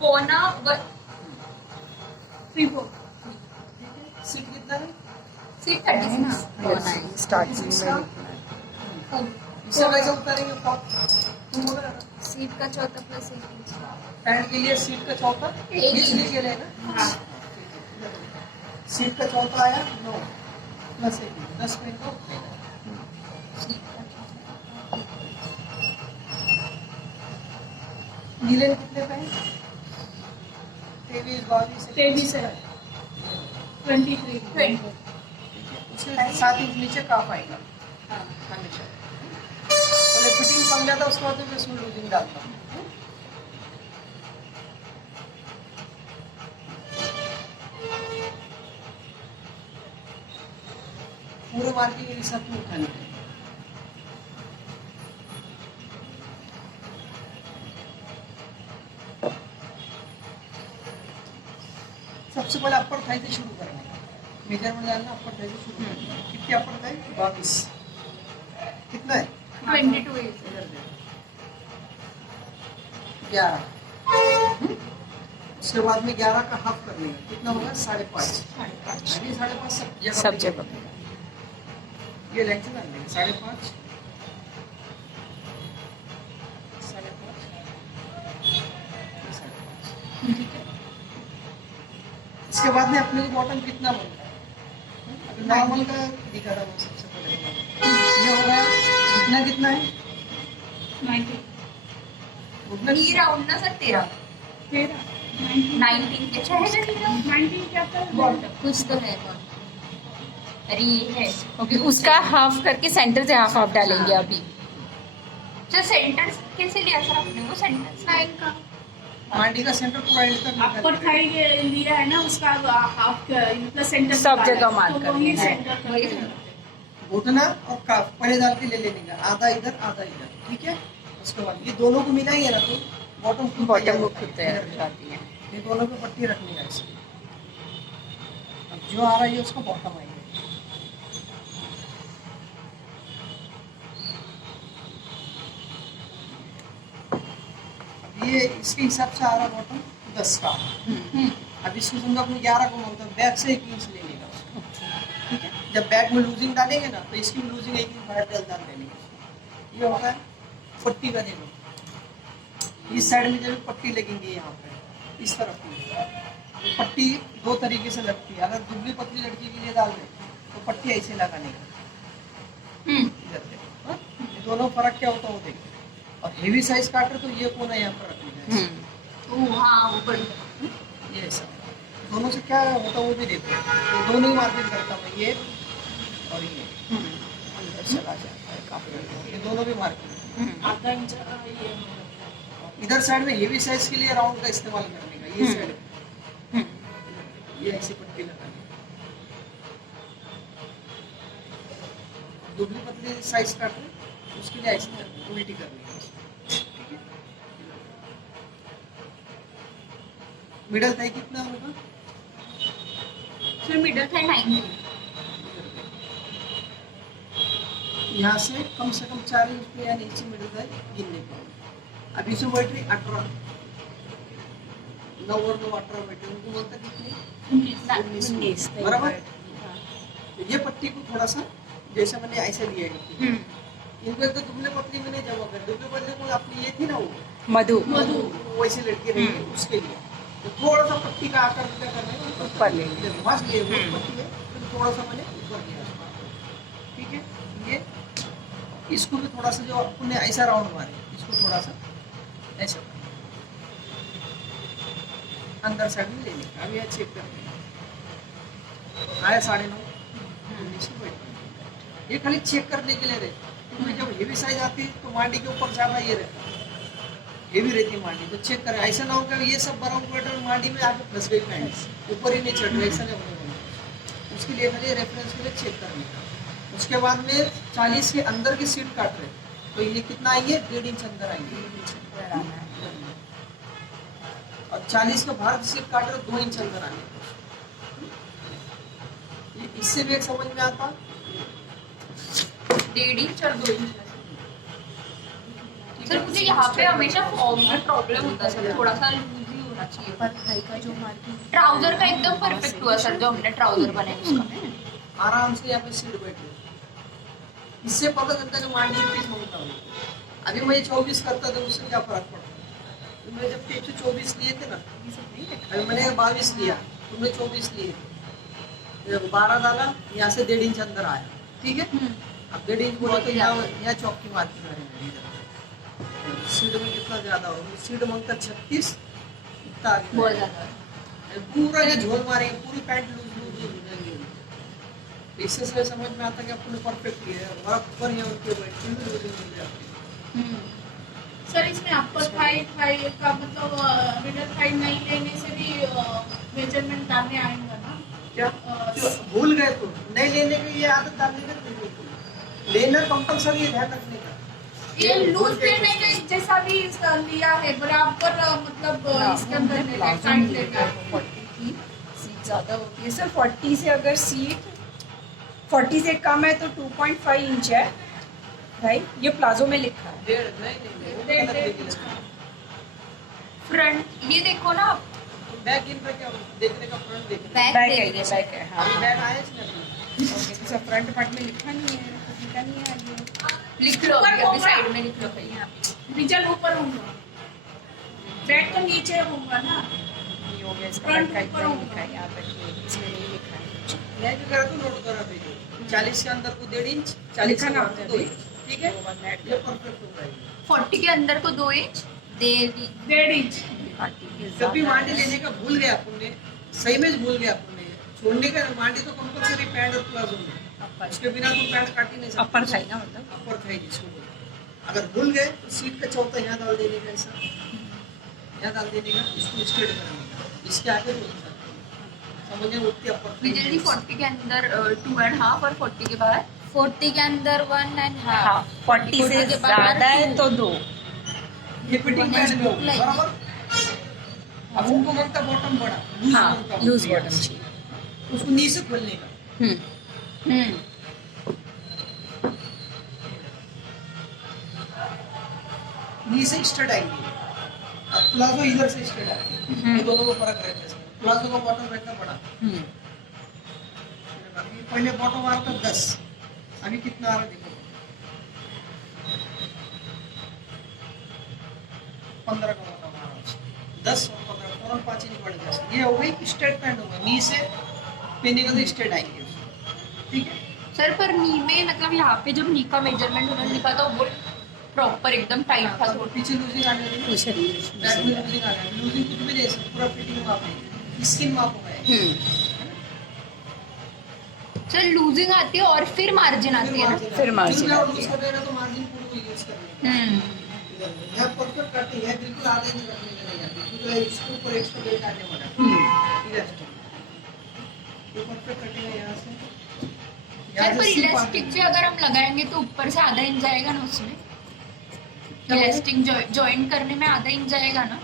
पौना 3/4। सीट कितना है? सीट 36 स्टार्टिंग में इससे कैसे उतारेंगे कॉक? तुम बोल रहे हो सीट का चौथा प्लस 1 पैंट के लिए सीट का चौथा एक बिजली के लिए ना। हाँ सीट का चौथा आया 9 प्लस 1 10 मिनट का सीट का चौथा। नीले ने कितने पैंट? 23 22 23 है 23 उसके 7 इंच नीचे काफ आएगा हमेशा। पहले फिटिंग समझा था, उसके बाद मैं इसमें लूजिंग डालता हूँ। पूरे मार्किंग के साथ में उठानी है। सबसे पहले अपर थाई से शुरू करेंगे। मेजरमेंट डालना अपर थाई से शुरू करेंगे। कितनी अपर थाई? 22। कितना है? 22 है 11। उसके बाद में 11 का हाफ कर लेंगे। कितना होगा? 5.5। 5.5 सब जगह ये लेंथ डाल लेंगे 5.5 5.5 ठीक है। इसके बाद में अपने को बॉटम कितना बनता है? अभी नॉर्मल का दिखा रहा हूँ सबसे पहले। ये होगा इतना, कितना है? 90 उतना नी राउंड ना सर 13 19 के अच्छा है ना नी राउंड 19 क्या था? कुछ तो है बहुत। अरे ये है ओके, उसका हाफ करके सेंटर से हाफ डालेंगे अभी। तो सेंटर कैसे लिया सर आपने वो सेंटर साइड का? मांडी का सेंटर पूरा एंड तक अपर थाई लिया है ना, उसका हाफ मतलब सेंटर सब जगह मार्क तो वही करना है। सेंटर कर वही देना। घुटना और काफ पहले डाल के ले लेने का, आधा इधर आधा इधर, ठीक है। उसके बाद ये दोनों को मिलाएंगे ना तो बॉटम बॉटम को खुद तैयार हो जाती है। ये दोनों पे पट्टी रखनी है ऐसे। अब जो आ रहा है उसका बॉटम आएगा। अब ये इसके हिसाब से आ रहा बॉटम 10 का। अब इसको समझो अपने 11 को मतलब बैक से 1 इंच ले लेगा उसको, ठीक है। जब बैक में लूजिंग डालेंगे ना तो इसकी लूजिंग 1 इंच बाहर डाल देंगे। ये होता है पट्टी का। देखो इस साइड में जब पट्टी लगेंगी यहाँ पे इस तरफ की पट्टी 2 तरीके से लगती है। अगर दुबली पतली लड़की के लिए डाल रहे तो पट्टी ऐसे लगाने का, इधर देखो, हाँ? ये दोनों फर्क क्या होता है वो देखो। और हेवी साइज काटर तो ये कोना यहाँ पर रखने का, ओ हाँ वो बड़ी ये ऐसा। दोनों से क्या होता है वो भी देखो। तो दोनों ही मार्किंग करता हूँ ये और ये अंदर चला जाता है काफी। ये दोनों भी मार्किंग। आधा इंच ये इधर साइड में हेवी साइज के लिए राउंड का इस्तेमाल करने का, ये साइड ये ऐसी पट्टी लगानी। दुबली पतली साइज काट रहे उसके लिए ऐसे उल्टी करनी है, ठीक है। मिडल थाई कितना होगा? फिर मिडल था 9 यहाँ से कम 4 इंच पे या नीचे मिडल थाई गिनने का। अभी से बैटरी 18 9 और 9 18 बैटरी उनको बोलता कितनी? 19 बराबर। तो ये पट्टी को थोड़ा सा जैसे मैंने ऐसे लिया है, इनको एक तो दुबले पतली में नहीं जमा कर। दुबले पतली को अपनी ये थी ना वो मधु वैसे लड़की रही है उसके लिए तो थोड़ा सा पट्टी का आकार क्या करना है ऊपर ले ले घुस लिए वो पट्टी है तो थोड़ा सा मैंने ऊपर लिया उसका, ठीक है। ये इसको भी थोड़ा सा जो अपने ऐसा राउंड मारे इसको थोड़ा सा ऐसा अंदर साइड में ले लेंगे। अभी यह चेक करते हैं आया 9.5 ये खाली चेक करने के लिए रहता है, क्योंकि जब हेवी साइज आती है तो मांडी के ऊपर ज्यादा ये रहता है, हेवी रहती है मांडी। तो चेक करें, ऐसा ना हो कि ये सब ब्राउन पैटर्न मांडी में आके फंस गई पैंट ऊपर ही नहीं चढ़ रही, ऐसा नहीं होने वाला। उसके लिए खाली रेफरेंस के लिए चेक करने का। उसके बाद में 40 के अंदर की सीट काट रहे तो ये कितना आएंगे? 1.5 इंच अंदर आएंगे। और 40 के बाहर की सीट काट रहे 2 इंच अंदर आएंगे। ये इससे भी एक समझ में आता 1.5 इंच और 2 इंच सर मुझे यहाँ पे हमेशा फॉर्म में प्रॉब्लम होता है सर, थोड़ा सा लूज ही होना चाहिए। पर भाई का जो मार्किंग ट्राउजर का एकदम परफेक्ट हुआ सर, जो हमने ट्राउजर बनाया उसका। आराम से यहाँ पे सीट बैठे, इससे पता चलता है कि मांडी पीस मांगता हूँ। अभी मैं 24 करता था, उससे क्या फर्क पड़ता। तो मैं जब 24 लिए थे ना, अभी मैंने 22 लिया, तुमने 24 लिए, 12 डाला, यहाँ से 1.5 इंच अंदर आया, ठीक है। अब 1.5 इंच बोला तो यहाँ चौक की मार्किंग करेंगे। सीट में कितना ज्यादा होगा, सीट मांगता 36, इतना आगे बहुत ज्यादा पूरा ये झोल मारेंगे, पूरी पैंट लूज लूज हो जाएंगे। इससे से समझ में आता है कि अपने परफेक्ट है, वर्क पर या उनके बैठ के लूजिंग मिल जाती है। सर इसमें अपर थाई का मतलब मिडल थाई नहीं लेने से भी मेजरमेंट डालने आएगा ना? क्या भूल गए तो नहीं लेने की ये आदत डालने का नहीं, बिल्कुल लेना कंपलसरी है, ध्यान रखने का। ये लूज लेने के जैसा भी लिया है बराबर, मतलब इसके अंदर टाइट लेना है। 40 की सीट ज़्यादा होती है सर। 40 से अगर सीट 40 से कम है तो 2.5 इंच है भाई, ये प्लाजो में लिखा है। डेढ़ नहीं फ्रंट ये देखो ना, बैक इन पे क्या देखने का, फ्रंट देखने का। बैक बैक है, देखिए ये बैक है। हाँ अभी बैक आया इसमें ओके, तो सर फ्रंट पार्ट में लिखा नहीं है, तो लिखा नहीं है आगे। लिख लो, अभी साइड में लिख लो भाई यहाँ पे। रिजल्ट ऊपर होगा, बैक तो नीचे होगा ना। ये हो गया, इसका फ्रंट का ऊपर इतना ही होगा। लिखा है यहाँ पर, ये इसमें नहीं लिखा है। मैं जो करा तो नोट करा भाई, 40 के अंदर को 1.5 इंच, 40 लिखा के ना बाहर आपने 2 अभी? इंच, ठीक है। वो वाला ऐड ये परफेक्ट हो जाएगा। 40 के अंदर को 2 इंच देगी। 1.5 इंच। कभी मांडी लेने का भूल गया अपन, सही में भूल गया अपन, छोड़ने का मांडी तो कंपलसरी पैंट और प्लाजो में, उसके बिना तो पैंट काट ही नहीं सकते। अपर थाई ना मतलब। अपर थाई जिसको बोलते हैं। अगर भूल गए तो सीट का चौथा यहाँ डाल देने का, ऐसा यहाँ डाल देने का, इसको स्ट्रेट करने का, इसके आगे बोल सकते समझे, उठती अपर थाई। जल्दी 40 के अंदर 2.5 और 40 के बाहर 40 के अंदर 1.5। हाँ, 40 से के बाहर ज़्यादा है तो 2। ये फिटिंग पैंट में होगा, बराबर। अब उनको मांगता बॉटम बड़ा, लूज हाँ, मांगता लूज हूँ, बॉटम चाहिए। उसको नी से खोलने का। नी से स्ट्रेट आएंगे, अब प्लाजो इधर से स्ट्रेट आएंगे, ये दोनों में फर्क रहता है। प्लाजो का बॉटम रहता बड़ा, अभी पहले बॉटम आ रहा था 10, अभी कितना आ रहा है देखो, 15 का बॉटम आ रहा है, 10 और 15 फौरन 5 इंच बढ़ गया। ये हो गई स्ट्रेट पैंट हो गई, नी से पहने का तो स्ट्रेट आएंगे उसमें, ठीक है। सर पर नी में मतलब यहाँ पे जब नी का मेजरमेंट उन्होंने लिखा था वो प्रॉपर एकदम टाइट था, तब पीछे लूजिंग आने लगी, पीछे बैक में लूजिंग आने लगी, लूजिंग कुछ भी नहीं, सब पूरा फिटिंग माप है, स्किन माप हो गया। सर लूजिंग आती है और फिर मार्जिन आती है ना। फिर मार्जिन और आती यूज है। कर रहे हैं तो मार्जिन पूरा यूज कर रहे हैं। यहाँ परफेक्ट कटिंग है, बिल्कुल आगे नहीं रखने का नहीं आती, क्योंकि इसके ऊपर एक्स्ट्रा बेल्ट आने वाला है। ये परफेक्ट कटिंग है यहाँ से। सर पर इलास्टिक भी अगर हम लगाएंगे तो ऊपर से आधा इंच जाएगा ना उसमें, इलास्टिक जॉइंट करने में आधा इंच जाएगा ना।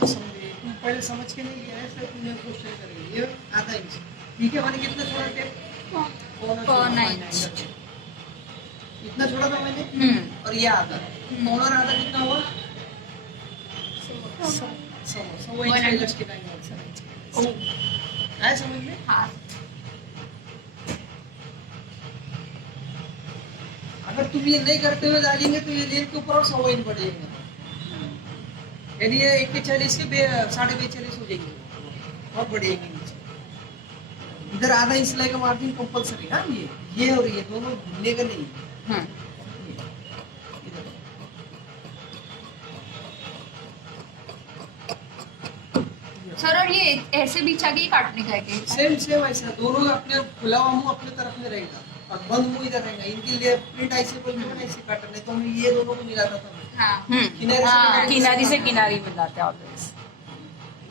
तुम पहले समझ के नहीं लिया है, सर तुमने क्वेश्चन करेंगे। ये आधा इंच, ठीक है। मैंने कितना छोड़ा टेप? पौना इंच। इतना छोड़ा था मैंने, और ये आधा, पौना और आधा कितना हुआ? सवा इंच इलास्टिक आएगा। आया समझ में? हाँ अगर तुम ये नहीं करते हुए डालेंगे तो ये लेन के ऊपर और 100 इंच बढ़ जाएंगे, यानी ये 1.40 के 42.5 हो जाएंगे और बढ़ेंगे नीचे। इधर आधा इंच सिलाई का मार्जिन कंपलसरी, हाँ। ये और ये दोनों भूलने का नहीं है। इधर। सर और ये ऐसे बिछा के ही काटने का है क्या? सेम ऐसा, दोनों अपने खुला हुआ मुंह अपने तरफ में रहेगा और बंद मुंह इधर रहेगा। इनके लिए प्रिंट ऐसे बोलते हैं ना, ऐसे काटना, नहीं तो हम ये दोनों को मिलाता था। हाँ किनारी से किनारी मिलाते हैं ऑलवेज।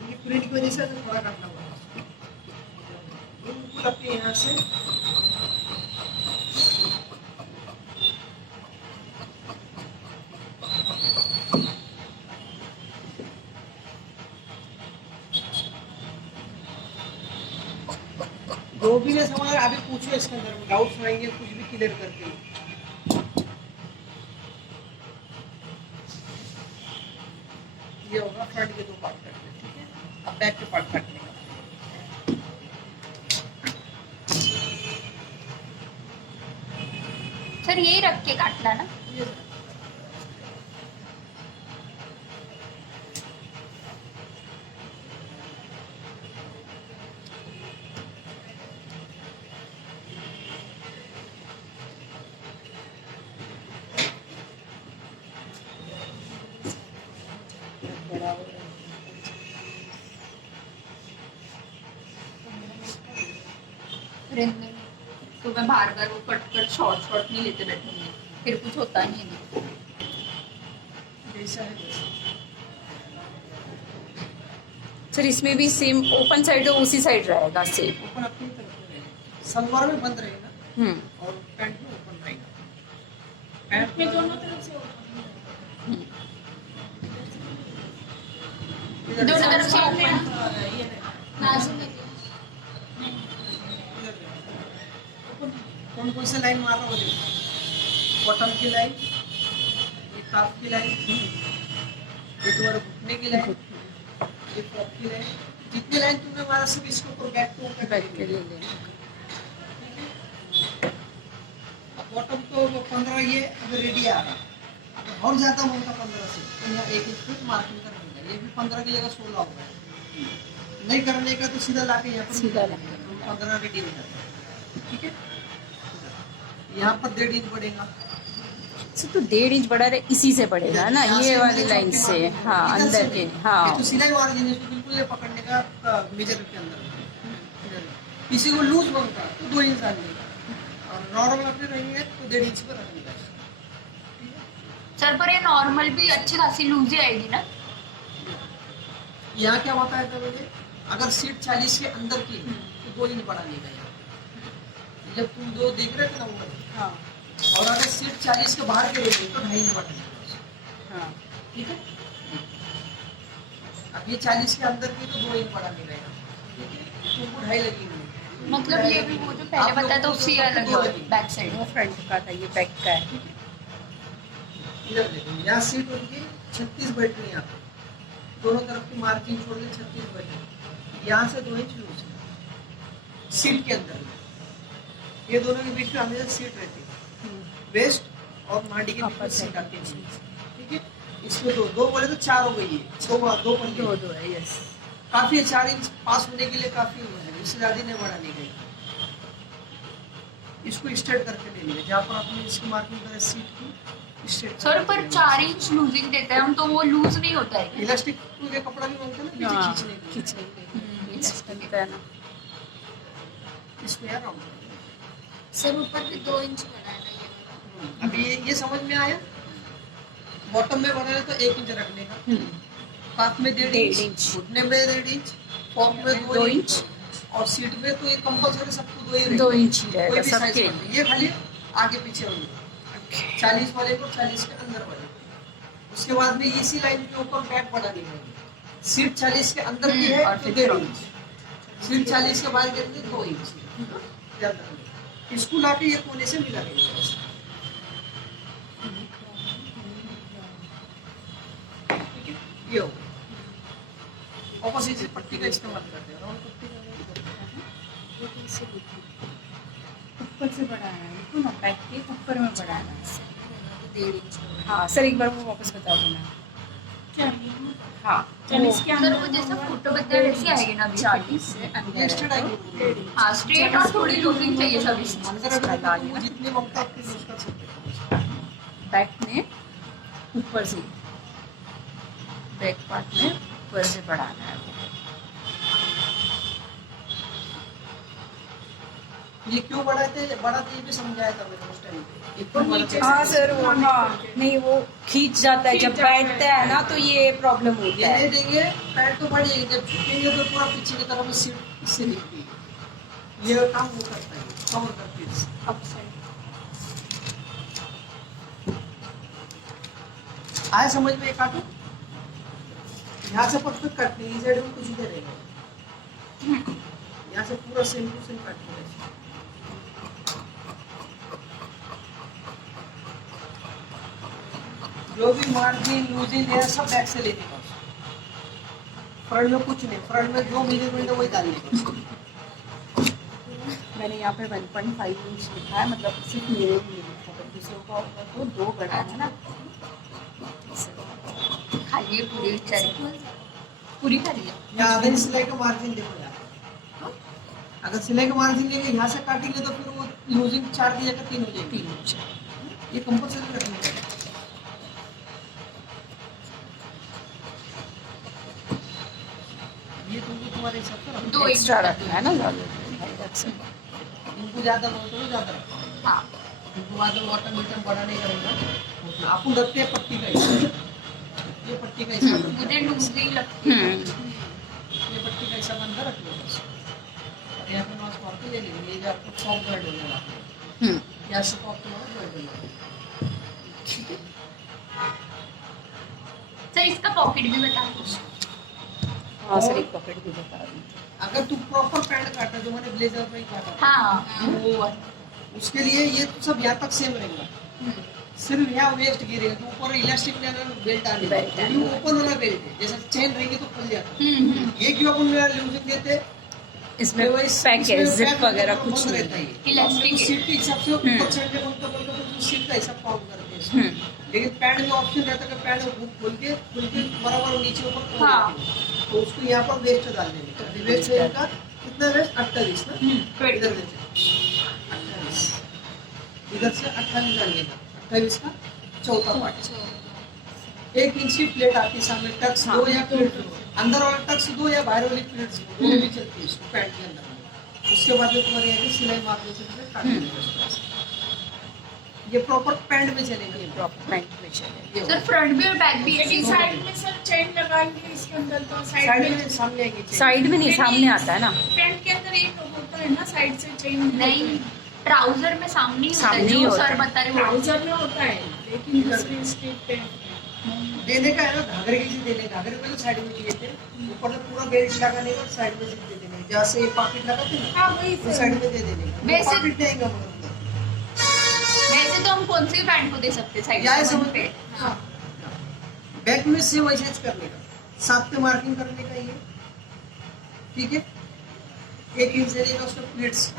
इनकी प्रिंट की वजह से तो थोड़ा काटना पड़ा। बिल्कुल अपने यहाँ से जो भी नहीं समझ अभी पूछो, इसके अंदर में डाउट्स आएंगे, कुछ भी क्लियर करके। अब फ्रंट के 2 पार्ट काट ले, ठीक है। अब बैक के पार्ट काटने का। सर यही रख के काटना ना। ये रहने तो मैं बार बार वो कट शॉर्ट नहीं लेते बैठूंगी, फिर कुछ होता नहीं है। जैसा है वैसा। सर इसमें भी सेम ओपन साइड और उसी साइड रहेगा सेम। ओपन अपनी तरफ से रहेगा, सलवार में बंद रहेगा और पैंट में ओपन रहेगा। पैंट में दोनों तरफ से होगा। दोनों तरफ से सामने open। ये है नाजुक है। कौन कौन से लाइन मार रहा हो देखो, बॉटम की लाइन, ये काफ की लाइन, ये तुम्हारे घुटने की लाइन, ये टॉप की लाइन, जितनी लाइन तुमने मारा सिर्फ इसके ऊपर बैक को ऊपर बैठ के ले ले। बॉटम तो 15 ये अगर रेडी आ रहा, अगर और ज्यादा होगा 15 से तो यहाँ 1 इंच फुट मार्किंग करना, ये भी 15 की जगह 16 होगा। नहीं करने का तो सीधा लाके यहाँ पर सीधा लाके। 15 रेडी हो जाता है, ठीक है। यहाँ पर 1.5 इंच बढ़ेगा, सर तो 1.5 इंच बढ़ा रहे, इसी से बढ़ेगा ना, यहाँ ये से वाली नीचे लाइन चौकी से। मार्किंग हाँ इधर से अंदर के। नहीं। हाँ ये तो सीधा ही मार्जिन है, इसको बिल्कुल ये पकड़ने का मेजर के अंदर। किसी को लूज बनता है तो 2 इंच डालेगा, और नॉर्मल अपने रहेंगे तो 1.5 इंच पर रखेंगे। सर पर ये नॉर्मल भी अच्छी खासी लूज ही आएगी ना। यहाँ क्या होता है तो अगर सीट 40 के अंदर की है तो 2 इंच बढ़ाने का। जब तुम 2 देख रहे थे ना वो, हाँ और अगर सीट 40 के बाहर के रहेगी तो 2.5 इंच बढ़ाने का, हाँ ठीक है। अब ये 40 के अंदर की तो 2 इंच बढ़ाने का, ठीक है। तुमको 2.5 लगेगी। मतलब ये भी वो जो पहले बताया था उससे अलग है बैक साइड। वो फ्रंट का था, ये बैक का है। इधर देखो, यहाँ सीट उनकी 36 बैठ रही है, यहाँ पे दोनों तरफ की मार्जिन छोड़ के 36 बैठ रही, यहाँ से 2 इंच लूज है सीट के अंदर। ये दोनों के बीच में हमेशा सीट रहती है, वेस्ट और मांडी के बीच में सीट आती है, ठीक है। इसमें 2 बोले तो 4 हो गई है, 2 पर 2 है, यस। काफी है, 4 इंच पास होने के लिए काफी हो जाएगा, इससे ज्यादा नहीं बढ़ाने गई। इसको स्ट्रेट करके ले लिया, जहाँ पर आपने इसकी मार्किंग करें सीट की स्ट्रेट। सर पर 4 इंच लूजिंग देते हैं हम, तो वो लूज नहीं होता है क्या? इलास्टिक के कपड़ा भी बनता है ना, पीछे हाँ, खींचने के लिए। खींचने के लिए इलास्टिक है ना। इसको यार राउंड सर ऊपर भी 2 इंच बढ़ाना ये। अभी ये समझ में आया। बॉटम में बढ़ा है तो 1 इंच रखने का, हाथ में 1.5 इंच, घुटने में 1.5 इंच, फॉर्क में 2 इंच, और सीट में तो ये कंपलसरी सबको 2 ही रहेगा। 2 इंच ही कोई रहेगा भी साइज सबके। बनती है, ये खाली आगे पीछे होगी, 40 वाले को 40 के अंदर वाले। उसके बाद में इसी लाइन के ऊपर बैक बढ़ा दी जाएगी। सीट 40 के अंदर की है और तो फिर 1.5 इंच, सीट 40 के बाहर गिरती है 2 इंच ज्यादा नहीं। इसको लाके ये कोने से मिला देंगे ऐसे। ठीक है, ये हो ऑपोजिट से पट्टी का इस्तेमाल करते हैं, राउंड पट्टी का ऊपर से बढ़ाना है, देखो ना, बैक के ऊपर में बढ़ाना है। 1.5 इंच। हाँ सर, एक बार वो वापस बता देना। क्या हाँ 40 के सर अंदर वो जैसा फोटो बता वैसी आएगी ना अभी। 40 से ये अंदर स्ट्रेट है आएगी। तो हाँ स्ट्रेट और थोड़ी लूजिंग चाहिए सभी से। अंदर अगर आपको जितनी ममता आपको यूज कर सकते हैं। बैक में ऊपर से, बैक पार्ट में ऊपर से बढ़ाना है। ये क्यों बढ़ाते ये भी समझाया था मैंने उस टाइम पे। ये क्यों बढ़ाते हैं? हाँ सर, वो हाँ नहीं, वो खींच जाता है जब बैठता है ना, तो ये प्रॉब्लम होता ये है। नहीं देंगे पैर तो बढ़ेगी, जब झुकेंगे तो पूरा पीछे की तरफ सीट इससे दिखती है। ये काम वो करता है, कवर करती है। आया समझ में? काटो यहाँ से परफेक्ट काटनी है, साइड में कुछ इधर रहेगा, यहाँ से पूरा सेम टू सेम काटनी है। जो भी मार्जिन लूजिंग है सब बैक से लेने का। फ्रंट में कुछ नहीं, फ्रंट में जो मेजरमेंट है वही डालने का। मैंने यहाँ पे 1.5 इंच लिखा है, मतलब सिर्फ मेरे लिए लिखा है, दूसरों का होगा तो 2 बड़ा है ना। खाइए पूरी बेचारी, पूरी खाइए। यहाँ आधा इंच सिलाई का मार्जिन देखो यार, अगर सिलाई का मार्जिन लेंगे यहाँ से काटेंगे तो फिर वो लूजिंग 4 की जगह 3 हो जाएगी। 3 इंच ये कंपल्सरी रखेंगे। ये तुमको तुम्हारे हिसाब से रखना। 2 एक्स्ट्रा रखना है ना ज़्यादा, रख सकते। इनको ज़्यादा बोलते हो ज़्यादा रखो, हाँ इनको बाद में वाटर मीटर बड़ा नहीं करेंगे। आपको रखते हैं पट्टी का हिसाब, ये पट्टी का हिसाब रखते मुझे हैं। लूजली लगती है। ये पट्टी का हिसाब अंदर रख लो बस, और यहाँ पे नॉच मार के ले लेंगे। ये जो आपको सॉफ्ट गार्ड होने वाला है, यहाँ से सॉफ्ट गार्ड होने वाला है। सर इसका पॉकेट भी बता दो। हाँ सर, एक पॉकेट भी बता दी। अगर तू प्रॉपर पैंट काटा जो मैंने ब्लेजर में ही काटा, हाँ वो वाला। उसके लिए ये तो सब यहाँ तक सेम रहेगा, सिर्फ यहाँ वेस्ट गिरेगा तो ऊपर इलास्टिक लेना बेल्ट आने बेल्ट आने ये ओपन वाला बेल्ट है, जैसा चेन रहेगी तो खुल जाता है। ये क्यों अपन लूजिंग देते, इसमें पैक है, जिप वगैरह कुछ नहीं रहता है। इलास्टिक है। सीट के हिसाब से ऊपर साइड में बोलते सीट का हिसाब काउंट करते हैं इसमें। लेकिन पैंट में ऑप्शन रहता है कि पैंट खोल के बराबर नीचे ऊपर खोल हाँ। देते हैं। तो उसको यहाँ पर वेस्ट डाल देंगे। वेस्ट का कितना वेस्ट 28 ना, इधर देते 28, इधर से 28 डाल देगा, 28 का चौथा पार्ट। 1 इंच की प्लेट आती है सामने, टक्स दो या प्लेट दो, अंदर वाला टक्स दो या बाहर वाली प्लेट दो भी चलती है इसको पैंट के अंदर। उसके बाद में तुम्हारी आगे सिलाई मारने से काट देंगे। ये प्रॉपर पैंट में चलेगा, ये प्रॉपर पैंट में चलेगा। सर फ्रंट भी और बैक भी लेकिन साइड में सर चेन लगाएंगे इसके अंदर, तो साइड साइड में में सामने आएगी चेन। साइड में नहीं, सामने आता है ना। पैंट के अंदर एक होता है ना साइड से चेन। नहीं, ट्राउजर में सामने ही होता है, सामने ही जो होता सर है। बता रहे वो। ट्राउजर में होता है, लेकिन दूसरी स्ट्रीट पे देने का है ना, घाघरे की चीज देने, घाघरे में तो साइड में दिए थे, ऊपर से पूरा बेल्ट लगाने का साइड में दे देने, जहाँ से पॉकेट लगाते हैं ना हाँ वही वो साइड में दे देने का। वैसे- पॉकेट देंगे हम लोग। वैसे तो हम कौन सी पैंट को दे सकते हैं साइड या से समझ पे। हाँ, बैक में सेम वैसे करने का, 7 पे मार्किंग करने का ये, ठीक है। 1 इंच देगा उसका प्लेट्स,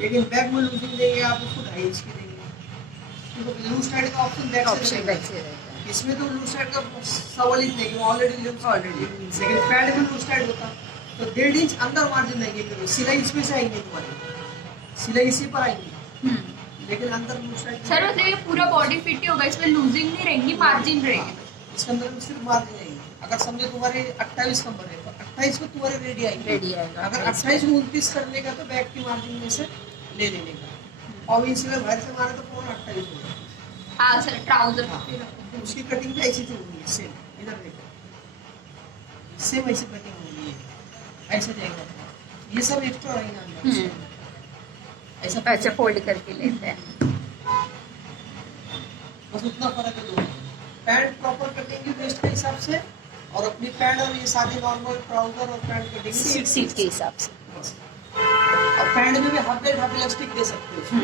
लेकिन बैक में लूजिंग देंगे आप उसको 2.5 इंच की देंगे, क्योंकि लूज साइड का ऑप्शन बैक से ऑप्शन रहेगा। बैक से रहता है। इसमें तो लूज साइड का सवाल ही नहीं, ऑलरेडी लूज ऑलरेडी, लेकिन पैड में लूज साइड होता तो 1.5 इंच अंदर मार्जिन नहीं करो, सिलाई इसमें से आएंगे तुम्हारी, सिलाई इसी पर आएंगी, लेकिन अंदर लूज साइड सर मतलब ये पूरा बॉडी फिट ही होगा, इसमें लूजिंग नहीं रहेंगी, मार्जिन रहेगी। इसके अंदर में सिर्फ मार्जिन आएंगे। अगर समझो तुम्हारे 28 नंबर है तो 28 को तुम्हारे रेडी आएंगे, रेडी आएगा। अगर 28 में 29 करने का तो बैक की मार्जिन में से ले लेने का, और इंच में बाहर से मारे तो पूरा 28 हो जाएगा। हाँ सर, ट्राउजर हाँ, तो उसकी कटिंग भी ऐसी थी होगी, सेम इधर देखो, सेम ऐसी कटिंग होगी है, ऐसे जाएगा, ये सब एक्स्ट्रा रहेगा अंदर, ऐसा ऐसे फोल्ड करके लेते हैं। बस उतना फर्क है दोनों। पैंट प्रॉपर कटेंगे वेस्ट के हिसाब से, और अपनी पैंट और ये सादी नॉर्मल ट्राउजर और पैंट कटेंगे सीट के हिसाब से। बस। और पैंट में भी हाफ बेल्ट हाफ इलास्टिक दे सकते हो,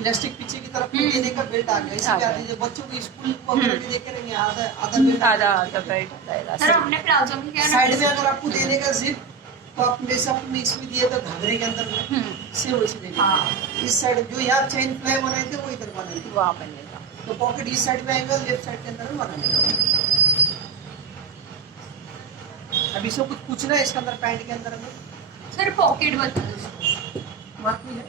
इलास्टिक पीछे की तरफ में देने का बेल्ट आ गया, इसमें आ गया। आते हैं बच्चों को स्कूल वगैरह में देखे रहेंगे आधा आधा बेल्ट आधा आधा बेल्ट आता सर है। हमने प्लाजो में क्या साइड में अगर आपको देने का जिप तो आप जैसे आपने इसमें दिया था घाघरे के अंदर में से वैसे देने हाँ। इस साइड जो यहाँ चेन फ्लाई बनाए थे वो इधर बनाए थे, वहाँ बनेगा। तो पॉकेट इस साइड में आएगा, लेफ्ट साइड के अंदर में बनाने का। अभी सब कुछ पूछना है इसके अंदर पैंट के अंदर में सर पॉकेट बता दो। मार्किंग है,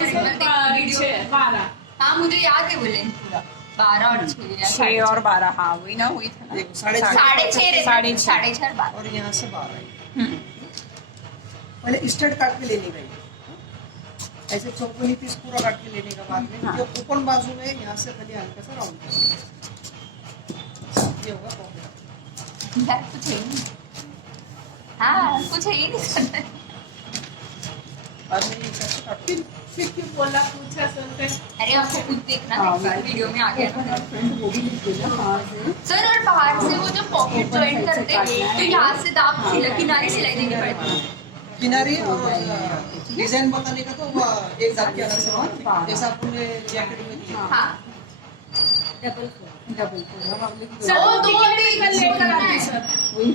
वीडियो 12 हाँ मुझे याद है बोले पूरा 12 और 6 6 और 12, हाँ वही ना, वही था ना। देखो 6.5 6.5 6.5 6.5 12। और यहाँ से 12 पहले स्ट्रेट काट के लेने का, ये ऐसे चौकोनी पीस पूरा काट के लेने का बाद में हाँ। जो ओपन बाजू में यहाँ से खाली हल्का सा राउंड करना, ये होगा पॉकेट। यार कुछ है ही नहीं। हाँ कुछ है ही नहीं सर। बाद में ये हिसाब से काट के फिर क्यों बोला पूछा सर से? अरे आपको खुद देखना हाँ, था, वीडियो में आ गया ना। वो भी लिख देना हाँ से। सर और बाहर से वो जो पॉकेट ज्वाइन करते हैं तो यहाँ से दाब किनारे सिलाई देनी पड़ती है। किनारे और डिजाइन बताने का तो वो एक दाग के अलग से जैसा आपने जैकेट में दिया। हाँ डबल फोल्ड हम अगले सर वो दो भी कल लेकर आते सर,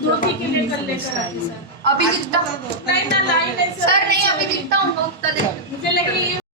दो भी के लिए कल लेकर आते सर। अभी कितना नहीं ना लाइन है सर।